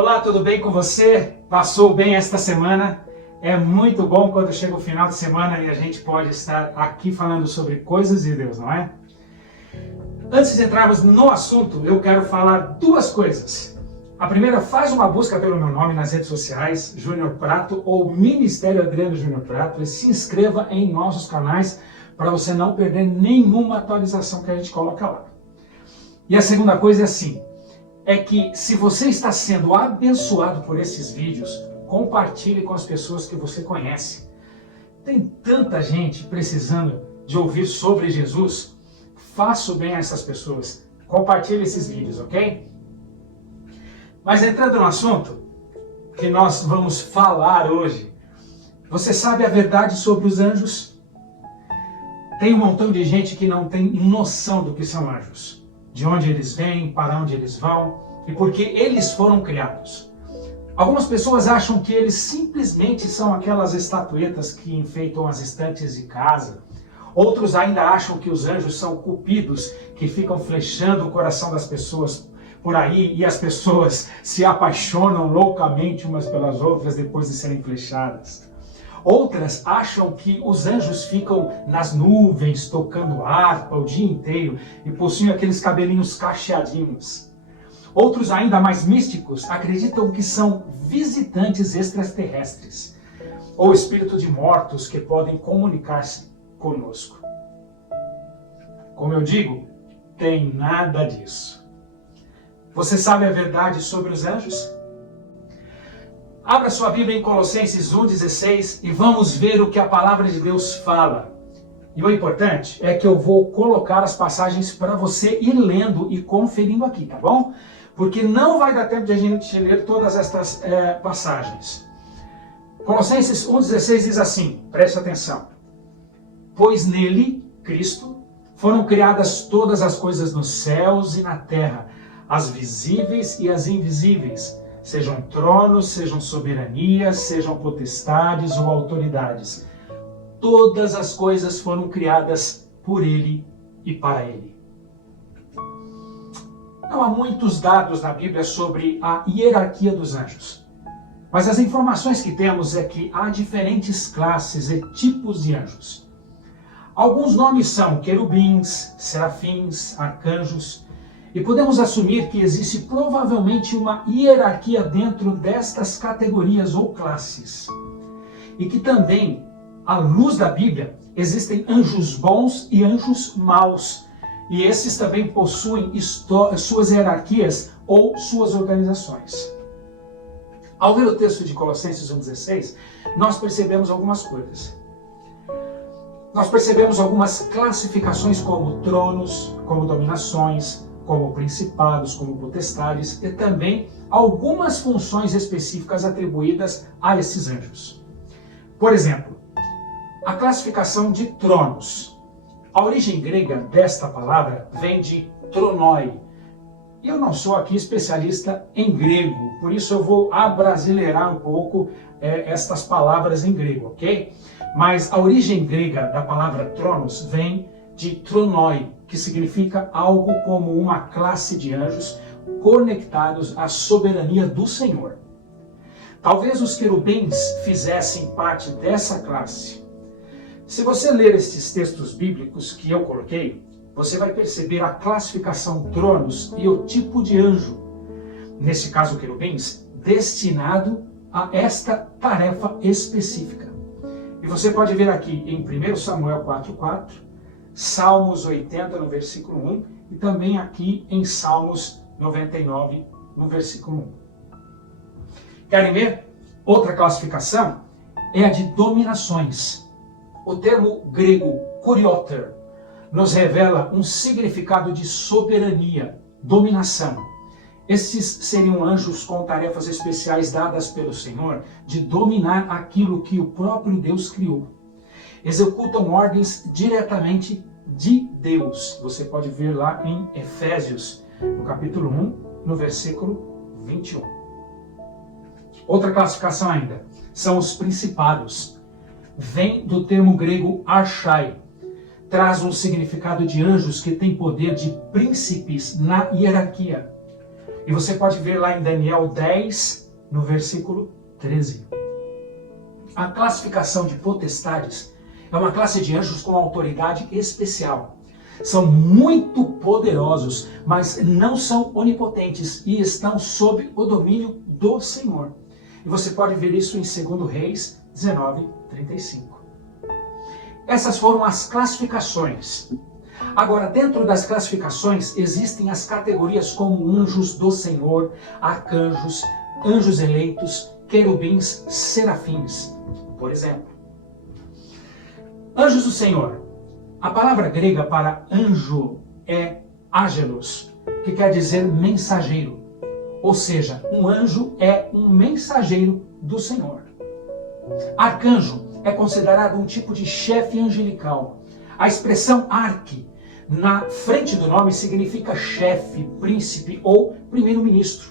Olá, tudo bem com você? Passou bem esta semana? É muito bom quando chega o final de semana e a gente pode estar aqui falando sobre coisas de Deus, não é? Antes de entrarmos no assunto, eu quero falar duas coisas. A primeira, faz uma busca pelo meu nome nas redes sociais, Júnior Prato ou Ministério Adriano Júnior Prato, e se inscreva em nossos canais para você não perder nenhuma atualização que a gente coloca lá. E a segunda coisa é assim, é que se você está sendo abençoado por esses vídeos, compartilhe com as pessoas que você conhece. Tem tanta gente precisando de ouvir sobre Jesus. Faça o bem a essas pessoas. Compartilhe esses vídeos, ok? Mas entrando no assunto que nós vamos falar hoje, você sabe a verdade sobre os anjos? Tem um montão de gente que não tem noção do que são anjos. De onde eles vêm, para onde eles vão e por que eles foram criados. Algumas pessoas acham que eles simplesmente são aquelas estatuetas que enfeitam as estantes de casa. Outros ainda acham que os anjos são cupidos que ficam flechando o coração das pessoas por aí e as pessoas se apaixonam loucamente umas pelas outras depois de serem flechadas. Outras acham que os anjos ficam nas nuvens tocando harpa o dia inteiro e possuem aqueles cabelinhos cacheadinhos. Outros, ainda mais místicos, acreditam que são visitantes extraterrestres ou espíritos de mortos que podem comunicar-se conosco. Como eu digo, tem nada disso. Você sabe a verdade sobre os anjos? Abra sua Bíblia em Colossenses 1,16 e vamos ver o que a palavra de Deus fala. E o importante é que eu vou colocar as passagens para você ir lendo e conferindo aqui, tá bom? Porque não vai dar tempo de a gente ler todas estas passagens. Colossenses 1,16 diz assim, preste atenção. Pois nele, Cristo, foram criadas todas as coisas nos céus e na terra, as visíveis e as invisíveis, sejam tronos, sejam soberanias, sejam potestades ou autoridades. Todas as coisas foram criadas por ele e para ele. Não há muitos dados na Bíblia sobre a hierarquia dos anjos. Mas as informações que temos é que há diferentes classes e tipos de anjos. Alguns nomes são querubins, serafins, arcanjos, e podemos assumir que existe provavelmente uma hierarquia dentro destas categorias ou classes. E que também, à luz da Bíblia, existem anjos bons e anjos maus. E esses também possuem suas hierarquias ou suas organizações. Ao ver o texto de Colossenses 1,16, nós percebemos algumas coisas. Nós percebemos algumas classificações como tronos, como dominações, como principados, como potestades, e também algumas funções específicas atribuídas a esses anjos. Por exemplo, a classificação de tronos. A origem grega desta palavra vem de tronoi. Eu não sou aqui especialista em grego, por isso eu vou abrasileirar um pouco estas palavras em grego, ok? Mas a origem grega da palavra tronos vem de tronoi, que significa algo como uma classe de anjos conectados à soberania do Senhor. Talvez os querubins fizessem parte dessa classe. Se você ler estes textos bíblicos que eu coloquei, você vai perceber a classificação tronos e o tipo de anjo, nesse caso querubins, destinado a esta tarefa específica. E você pode ver aqui em 1 Samuel 4,4, Salmos 80 no versículo 1 e também aqui em Salmos 99 no versículo 1. Querem ver? Outra classificação é a de dominações. O termo grego kurioter nos revela um significado de soberania, dominação. Estes seriam anjos com tarefas especiais dadas pelo Senhor de dominar aquilo que o próprio Deus criou. Executam ordens diretamente de Deus. Você pode ver lá em Efésios, no capítulo 1, no versículo 21. Outra classificação ainda são os principados. Vem do termo grego archai. Traz um significado de anjos que têm poder de príncipes na hierarquia. E você pode ver lá em Daniel 10, no versículo 13. A classificação de potestades é uma classe de anjos com autoridade especial. São muito poderosos, mas não são onipotentes e estão sob o domínio do Senhor. E você pode ver isso em 2 Reis 19, 35. Essas foram as classificações. Agora, dentro das classificações, existem as categorias como anjos do Senhor, arcanjos, anjos eleitos, querubins, serafins, por exemplo. Anjos do Senhor. A palavra grega para anjo é angelos, que quer dizer mensageiro. Ou seja, um anjo é um mensageiro do Senhor. Arcanjo é considerado um tipo de chefe angelical. A expressão arque na frente do nome significa chefe, príncipe ou primeiro-ministro.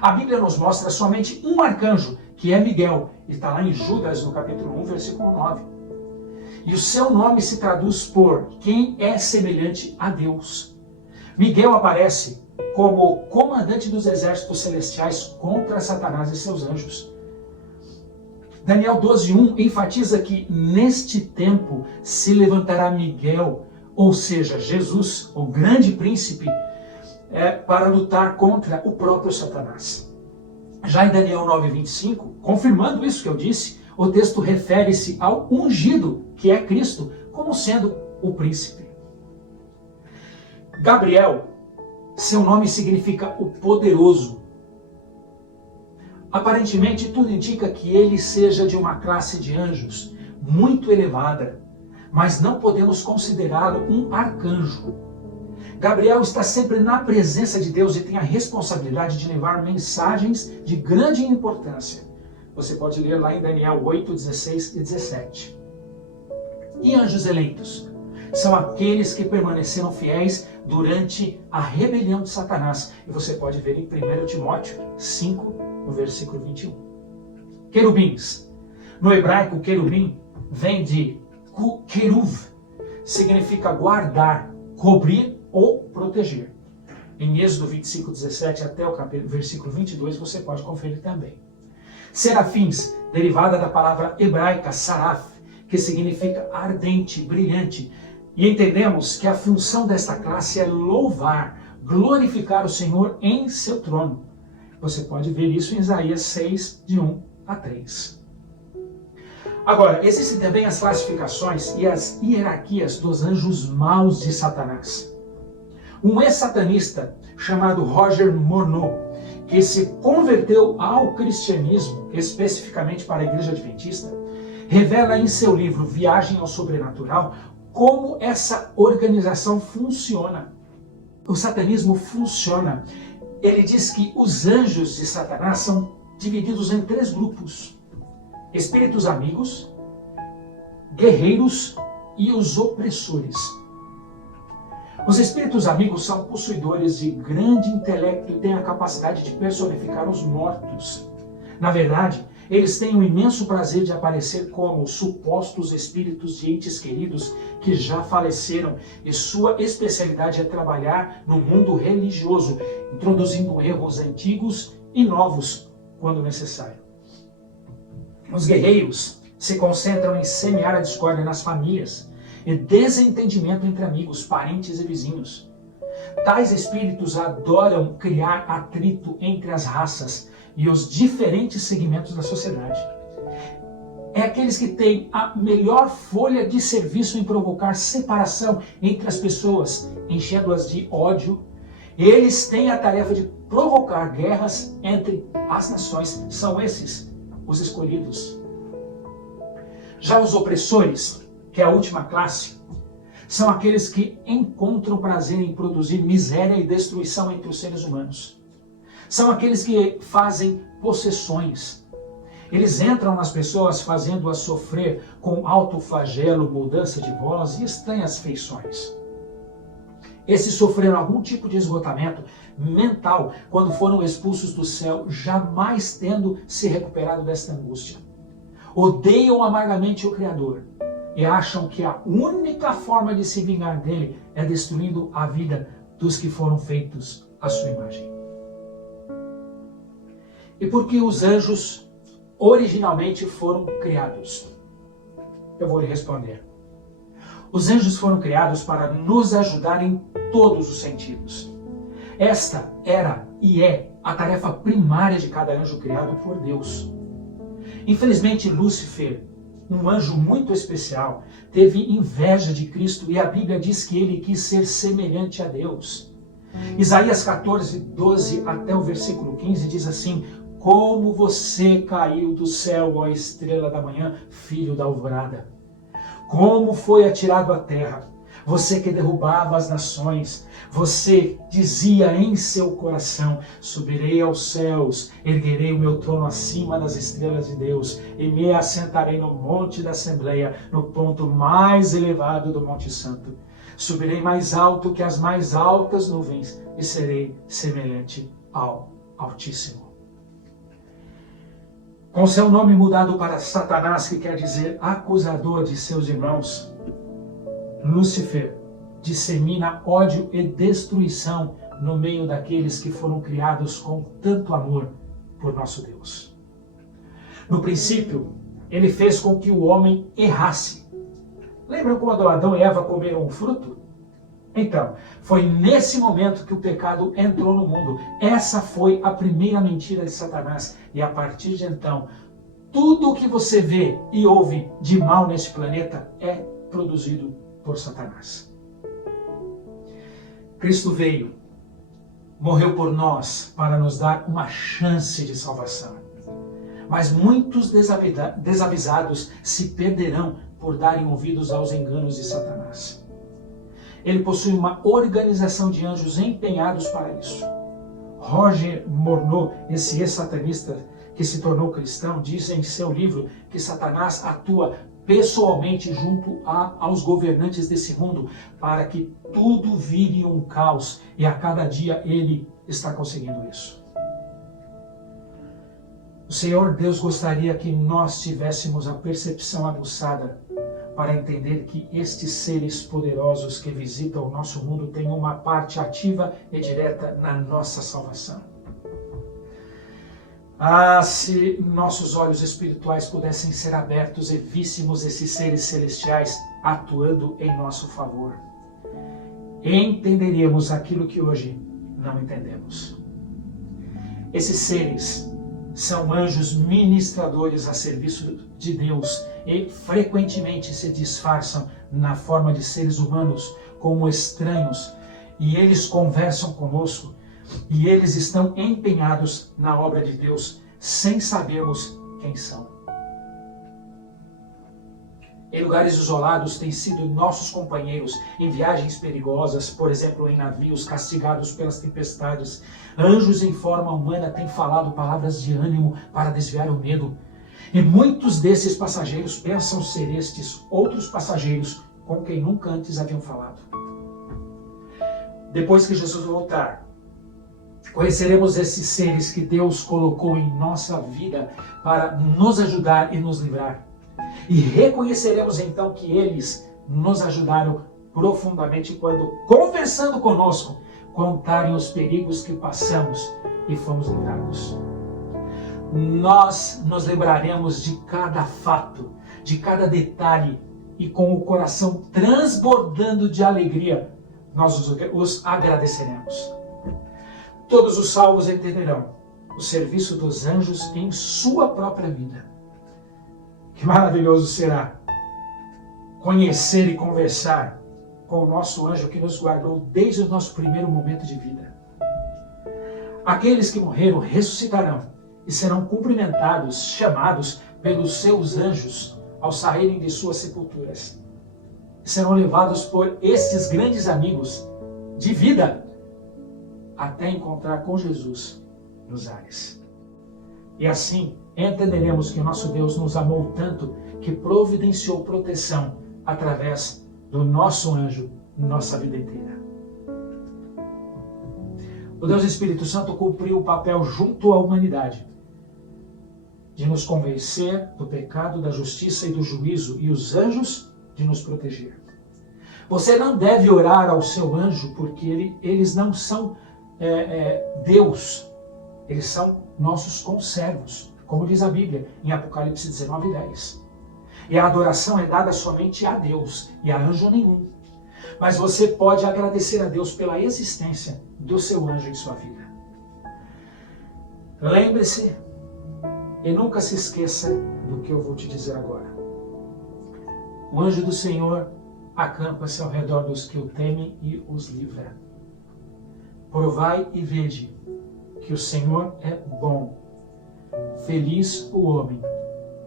A Bíblia nos mostra somente um arcanjo, que é Miguel, e está lá em Judas, no capítulo 1, versículo 9. E o seu nome se traduz por quem é semelhante a Deus. Miguel aparece como comandante dos exércitos celestiais contra Satanás e seus anjos. Daniel 12:1 enfatiza que neste tempo se levantará Miguel, ou seja, Jesus, o grande príncipe, para lutar contra o próprio Satanás. Já em Daniel 9:25, confirmando isso que eu disse, o texto refere-se ao ungido, que é Cristo, como sendo o príncipe. Gabriel, seu nome significa o poderoso. Aparentemente, tudo indica que ele seja de uma classe de anjos muito elevada, mas não podemos considerá-lo um arcanjo. Gabriel está sempre na presença de Deus e tem a responsabilidade de levar mensagens de grande importância. Você pode ler lá em Daniel 8, 16 e 17. E anjos eleitos? São aqueles que permaneceram fiéis durante a rebelião de Satanás. E você pode ver em 1 Timóteo 5, no versículo 21. Querubins. No hebraico, querubim vem de queruv, significa guardar, cobrir ou proteger. Em Êxodo 25, 17 até o versículo 22, você pode conferir também. Serafins, derivada da palavra hebraica saraf, que significa ardente, brilhante. E entendemos que a função desta classe é louvar, glorificar o Senhor em seu trono. Você pode ver isso em Isaías 6, de 1 a 3. Agora, existem também as classificações e as hierarquias dos anjos maus de Satanás. Um ex-satanista chamado Roger Morneau, que se converteu ao cristianismo, especificamente para a Igreja Adventista, revela em seu livro Viagem ao Sobrenatural como essa organização funciona. O satanismo funciona. Ele diz que os anjos de Satanás são divididos em 3 grupos: espíritos amigos, guerreiros e os opressores. Os espíritos amigos são possuidores de grande intelecto e têm a capacidade de personificar os mortos. Na verdade, eles têm o imenso prazer de aparecer como supostos espíritos de entes queridos que já faleceram, e sua especialidade é trabalhar no mundo religioso, introduzindo erros antigos e novos quando necessário. Os guerreiros se concentram em semear a discórdia nas famílias e desentendimento entre amigos, parentes e vizinhos. Tais espíritos adoram criar atrito entre as raças e os diferentes segmentos da sociedade. É aqueles que têm a melhor folha de serviço em provocar separação entre as pessoas, enchendo-as de ódio. Eles têm a tarefa de provocar guerras entre as nações. São esses os escolhidos. Já os opressores, que é a última classe, são aqueles que encontram prazer em produzir miséria e destruição entre os seres humanos. São aqueles que fazem possessões. Eles entram nas pessoas fazendo-as sofrer com alto flagelo, mudança de voz e estranhas feições. Esses sofreram algum tipo de esgotamento mental quando foram expulsos do céu, jamais tendo se recuperado desta angústia. Odeiam amargamente o Criador e acham que a única forma de se vingar dele é destruindo a vida dos que foram feitos à sua imagem. E por que os anjos originalmente foram criados? Eu vou lhe responder. Os anjos foram criados para nos ajudar em todos os sentidos. Esta era e é a tarefa primária de cada anjo criado por Deus. Infelizmente, Lúcifer, um anjo muito especial, teve inveja de Cristo e a Bíblia diz que ele quis ser semelhante a Deus. Isaías 14, 12 até o versículo 15 diz assim: como você caiu do céu, ó estrela da manhã, filho da alvorada. Como foi atirado à terra, você que derrubava as nações. Você dizia em seu coração: subirei aos céus, erguerei o meu trono acima das estrelas de Deus, e me assentarei no monte da Assembleia, no ponto mais elevado do Monte Santo. Subirei mais alto que as mais altas nuvens, e serei semelhante ao Altíssimo. Com seu nome mudado para Satanás, que quer dizer acusador de seus irmãos, Lúcifer dissemina ódio e destruição no meio daqueles que foram criados com tanto amor por nosso Deus. No princípio, ele fez com que o homem errasse. Lembram quando Adão e Eva comeram o fruto? Então, foi nesse momento que o pecado entrou no mundo. Essa foi a primeira mentira de Satanás. E a partir de então, tudo o que você vê e ouve de mal neste planeta é produzido por Satanás. Cristo veio, morreu por nós para nos dar uma chance de salvação. Mas muitos desavisados se perderão por darem ouvidos aos enganos de Satanás. Ele possui uma organização de anjos empenhados para isso. Roger Morneau, esse ex-satanista que se tornou cristão, diz em seu livro que Satanás atua pessoalmente junto aos governantes desse mundo para que tudo vire um caos, e a cada dia ele está conseguindo isso. O Senhor Deus gostaria que nós tivéssemos a percepção aguçada para entender que estes seres poderosos que visitam o nosso mundo têm uma parte ativa e direta na nossa salvação. Ah, se nossos olhos espirituais pudessem ser abertos e víssemos esses seres celestiais atuando em nosso favor, entenderíamos aquilo que hoje não entendemos. Esses seres são anjos ministradores a serviço de Deus e frequentemente se disfarçam na forma de seres humanos como estranhos, e eles conversam conosco, e eles estão empenhados na obra de Deus sem sabermos quem são. Em lugares isolados têm sido nossos companheiros em viagens perigosas, por exemplo, em navios castigados pelas tempestades. Anjos em forma humana têm falado palavras de ânimo para desviar o medo. E muitos desses passageiros pensam ser estes outros passageiros com quem nunca antes haviam falado. Depois que Jesus voltar, conheceremos esses seres que Deus colocou em nossa vida para nos ajudar e nos livrar. E reconheceremos então que eles nos ajudaram profundamente quando, conversando conosco, contarem os perigos que passamos e fomos livrados. Nós nos lembraremos de cada fato, de cada detalhe, e com o coração transbordando de alegria, nós os agradeceremos. Todos os salvos entenderão o serviço dos anjos em sua própria vida. Que maravilhoso será conhecer e conversar com o nosso anjo que nos guardou desde o nosso primeiro momento de vida. Aqueles que morreram ressuscitarão e serão cumprimentados, chamados pelos seus anjos ao saírem de suas sepulturas. E serão levados por estes grandes amigos de vida até encontrar com Jesus nos ares. E assim entenderemos que nosso Deus nos amou tanto que providenciou proteção através do nosso anjo nossa vida inteira. O Deus Espírito Santo cumpriu o papel junto à humanidade de nos convencer do pecado, da justiça e do juízo, e os anjos de nos proteger. Você não deve orar ao seu anjo porque eles não são Deus. Eles são nossos conservos, como diz a Bíblia em Apocalipse 19:10. E a adoração é dada somente a Deus e a anjo nenhum. Mas você pode agradecer a Deus pela existência do seu anjo em sua vida. Lembre-se e nunca se esqueça do que eu vou te dizer agora. O anjo do Senhor acampa-se ao redor dos que o temem e os livra. Provai e vede que o Senhor é bom. Feliz o homem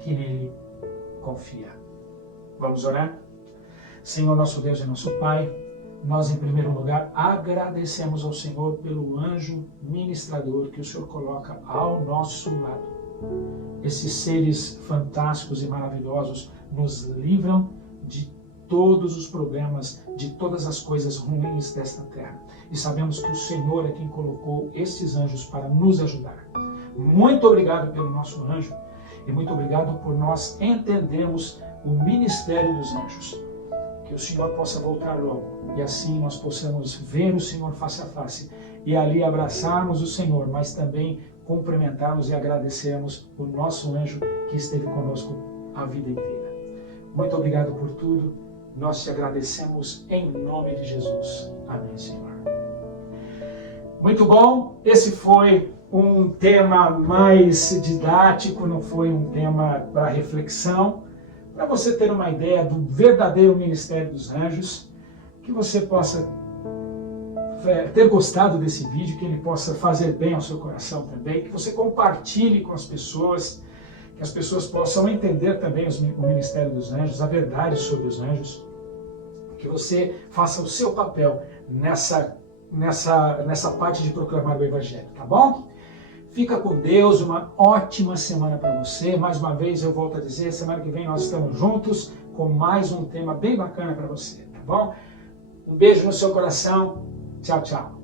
que nele confia. Vamos orar? Senhor, nosso Deus e nosso Pai, nós em primeiro lugar agradecemos ao Senhor pelo anjo ministrador que o Senhor coloca ao nosso lado. Esses seres fantásticos e maravilhosos nos livram de todos os problemas, de todas as coisas ruins desta terra. E sabemos que o Senhor é quem colocou estes anjos para nos ajudar. Muito obrigado pelo nosso anjo e muito obrigado por nós entendermos o ministério dos anjos. Que o Senhor possa voltar logo e assim nós possamos ver o Senhor face a face e ali abraçarmos o Senhor, mas também cumprimentarmos e agradecermos o nosso anjo que esteve conosco a vida inteira. Muito obrigado por tudo. Nós te agradecemos em nome de Jesus. Amém, Senhor. Muito bom. Esse foi um tema mais didático, não foi um tema para reflexão. Para você ter uma ideia do verdadeiro ministério dos anjos, que você possa ter gostado desse vídeo, que ele possa fazer bem ao seu coração também, que você compartilhe com as pessoas, que as pessoas possam entender também o ministério dos anjos, a verdade sobre os anjos, que você faça o seu papel nessa parte de proclamar o Evangelho, tá bom? Fica com Deus, uma ótima semana para você. Mais uma vez eu volto a dizer, semana que vem nós estamos juntos com mais um tema bem bacana para você, tá bom? Um beijo no seu coração. Tchau, tchau.